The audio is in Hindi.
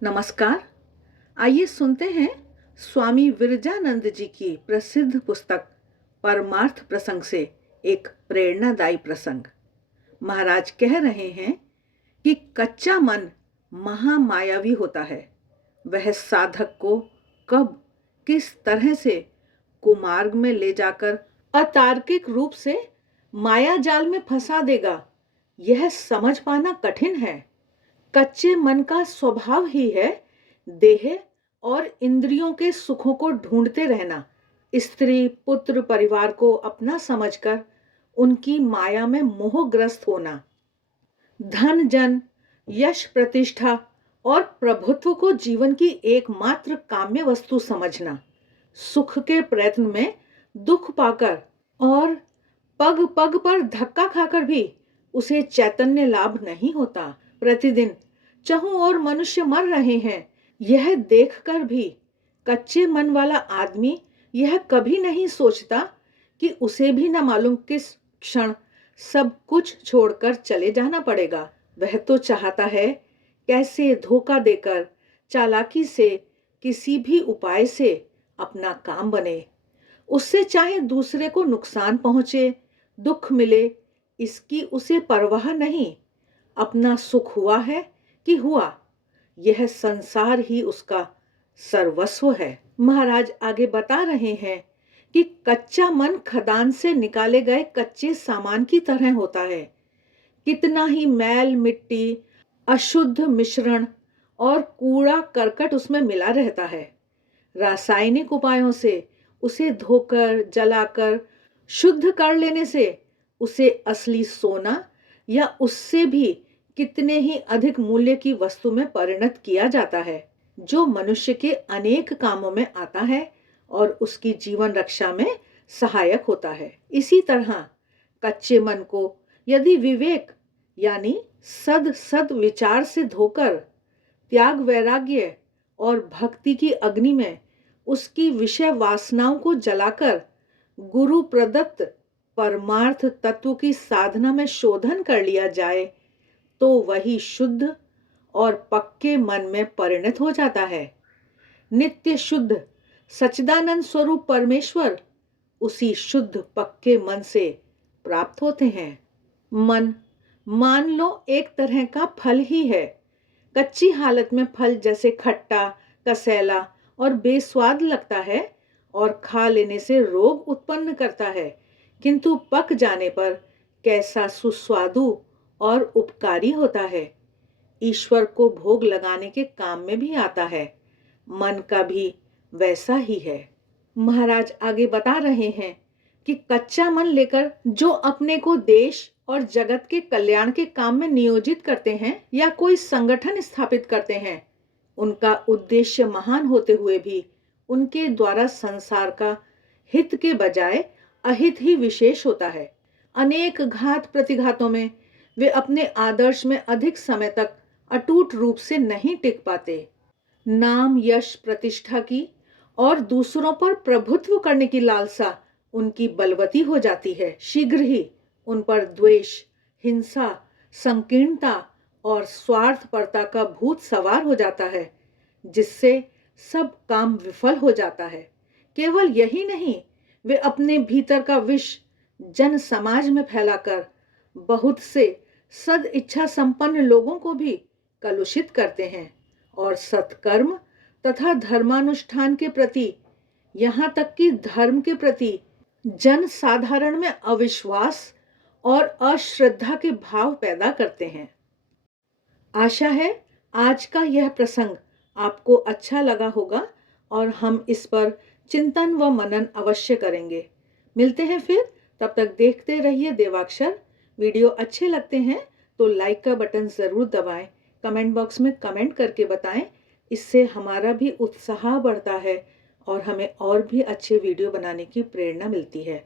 नमस्कार। आइए सुनते हैं स्वामी विरजानंद जी की प्रसिद्ध पुस्तक परमार्थ प्रसंग से एक प्रेरणादायी प्रसंग। महाराज कह रहे हैं कि कच्चा मन महामायावी होता है। वह साधक को कब किस तरह से कुमार्ग में ले जाकर अतार्किक रूप से माया जाल में फंसा देगा, यह समझ पाना कठिन है। कच्चे मन का स्वभाव ही है देह और इंद्रियों के सुखों को ढूंढते रहना, स्त्री पुत्र परिवार को अपना समझकर उनकी माया में मोहग्रस्त होना, धन जन यश प्रतिष्ठा और प्रभुत्व को जीवन की एकमात्र काम्य वस्तु समझना, सुख के प्रयत्न में दुख पाकर और पग पग पर धक्का खाकर भी उसे चैतन्य लाभ नहीं होता। प्रतिदिन चहुं ओर मनुष्य मर रहे हैं, यह देखकर भी कच्चे मन वाला आदमी यह कभी नहीं सोचता कि उसे भी न मालूम किस क्षण सब कुछ छोड़कर चले जाना पड़ेगा। वह तो चाहता है कैसे धोखा देकर चालाकी से किसी भी उपाय से अपना काम बने, उससे चाहे दूसरे को नुकसान पहुंचे, दुख मिले, इसकी उसे परवाह नहीं। अपना सुख हुआ है कि हुआ, यह संसार ही उसका सर्वस्व है। महाराज आगे बता रहे हैं कि कच्चा मन खदान से निकाले गए कच्चे सामान की तरह होता है। कितना ही मैल मिट्टी, अशुद्ध मिश्रण और कूड़ा करकट उसमें मिला रहता है। रासायनिक उपायों से उसे धोकर जलाकर शुद्ध कर लेने से उसे असली सोना या उससे भी कितने ही अधिक मूल्य की वस्तु में परिणत किया जाता है, जो मनुष्य के अनेक कामों में आता है और उसकी जीवन रक्षा में सहायक होता है। इसी तरह कच्चे मन को यदि विवेक यानी सद विचार से धोकर त्याग वैराग्य और भक्ति की अग्नि में उसकी विषय वासनाओं को जलाकर गुरु प्रदत्त परमार्थ तत्व की साधना में शोधन कर लिया जाए तो वही शुद्ध और पक्के मन में परिणत हो जाता है। नित्य शुद्ध सच्चिदानंद स्वरूप परमेश्वर उसी शुद्ध पक्के मन से प्राप्त होते हैं। मन मान लो एक तरह का फल ही है। कच्ची हालत में फल जैसे खट्टा, कसैला और बेस्वाद लगता है और खा लेने से रोग उत्पन्न करता है, किंतु पक जाने पर कैसा सुस्वादु और उपकारी होता है। ईश्वर को भोग लगाने के काम में भी आता है। मन का भी वैसा ही है। महाराज आगे बता रहे हैं कि कच्चा मन लेकर जो अपने को देश और जगत के कल्याण के काम में नियोजित करते हैं या कोई संगठन स्थापित करते हैं, उनका उद्देश्य महान होते हुए भी उनके द्वारा संसार का हित के बजाय अहित ही विशेष होता है। अनेक घात प्रतिघातों में वे अपने आदर्श में अधिक समय तक अटूट रूप से नहीं टिक पाते। नाम यश प्रतिष्ठा की और दूसरों पर प्रभुत्व करने की लालसा उनकी बलवती हो जाती है। शीघ्र ही उन पर द्वेष, हिंसा, संकीर्णता और स्वार्थपरता का भूत सवार हो जाता है, जिससे सब काम विफल हो जाता है। केवल यही नहीं, वे अपने भीतर का विष जन समाज में फैलाकर बहुत से सद इच्छा संपन्न लोगों को भी कलुषित करते हैं और सत्कर्म तथा धर्मानुष्ठान के प्रति, यहाँ तक कि धर्म के प्रति जन साधारण में अविश्वास और अश्रद्धा के भाव पैदा करते हैं। आशा है आज का यह प्रसंग आपको अच्छा लगा होगा और हम इस पर चिंतन व मनन अवश्य करेंगे। मिलते हैं फिर, तब तक देखते रहिए देवाक्षर। वीडियो अच्छे लगते हैं तो लाइक का बटन जरूर दबाएं, कमेंट बॉक्स में कमेंट करके बताएं। इससे हमारा भी उत्साह बढ़ता है और हमें और भी अच्छे वीडियो बनाने की प्रेरणा मिलती है।